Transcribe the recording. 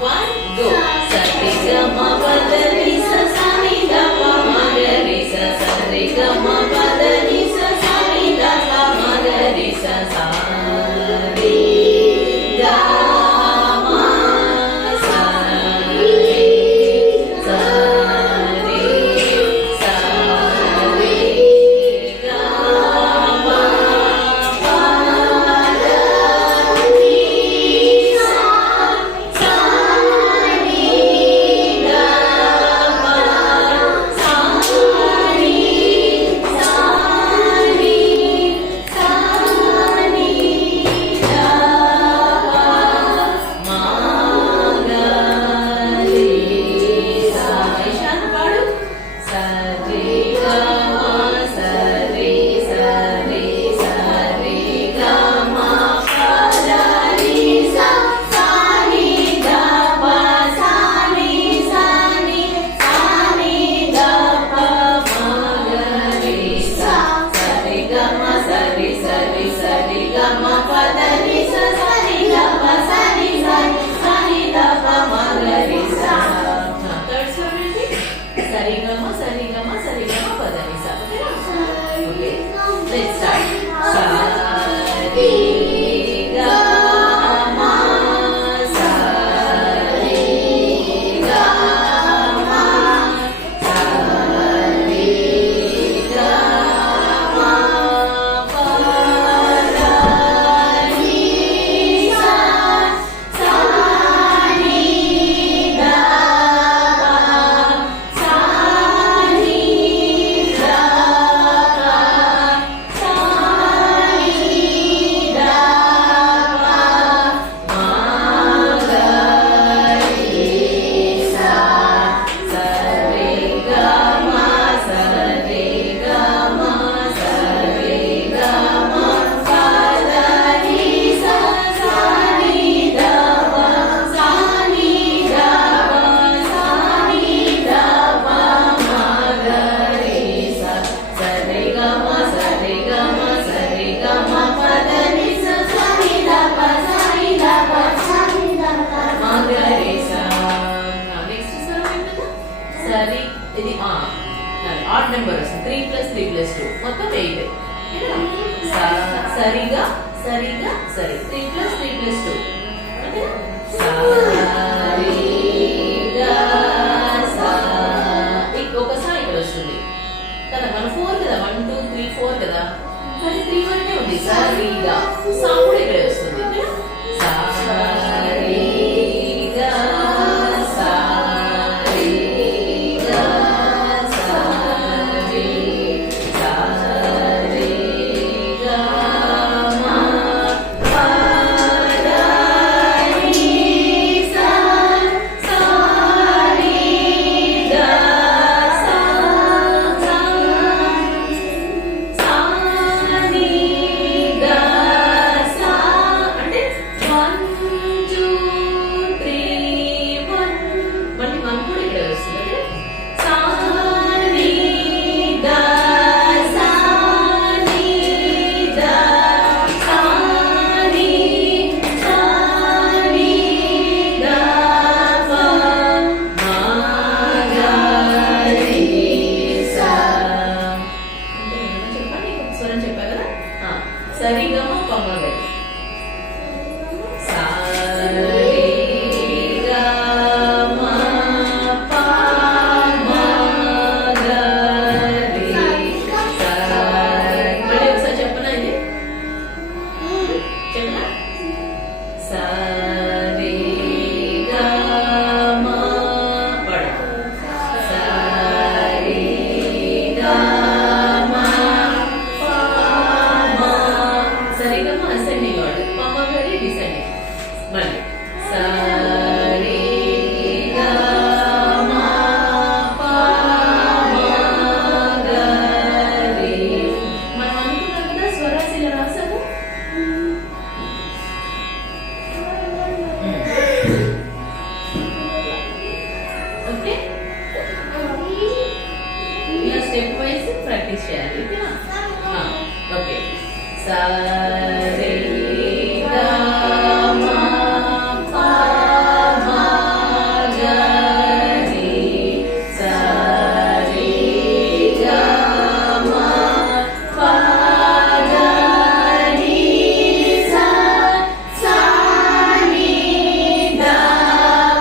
1 go. Sa re ga ma pa da ni sa sa ni da pa ma ga re sa sa re ga ma pa da ni sa sa ni da pa ma ga re sa sa re ga ma sa re sa re sa re ga ma pa da ni sa sa ni da pa sa ni sa ni sa ni da pa ma ga re sa. Ishan పాడు. స రే గా మా స రే స రే స రే గా మా ప ద ని సా సా ని ద ప సా ని సా ని ద ప మా గ రే సా. స రే గా మా స రే స రే స రే గా మా ప ద ని సా సా ని ద ప సా ని ద ప మా గ రే సా. థర్డ్ స్వరం ఏంటి? సరిగమ సరిగమ సరిగమ పదని సా. Okay let's start. సా రి గా మా సా రి గా మా సా రి గా మా ప ద ని సా సా ని ద ప సా ని ద ప సా ని ద ప మా గ రే సా. స రే గా మా స రే గా మా స రే గా మా ప ద ని సా సా ని ద ప సా ని ద ప సా ని ద ప మా గ రే సా. స రే గా మా స రే గా మా స రే గా మా ప ద ని సా సా ని ద ప సా ని ద ప సా ని ద ప మా గ రే సా. నెక్స్ట్ స్వరం ఏంటన్నా? సరి. ఇది ఆడ్ నెంబర్ వస్తుంది. 3 + 3 + 2 మొత్తం 8. సరిగా సరిగా సరి. 3 + 3 + 2 ఓకేనా? సా రి గా సా. ఒక సా ఇక్కడ వస్తుంది కదా. మన 4 కదా. 1 2 3 4 కదా. మరి 3 వరకే ఉంది. సరి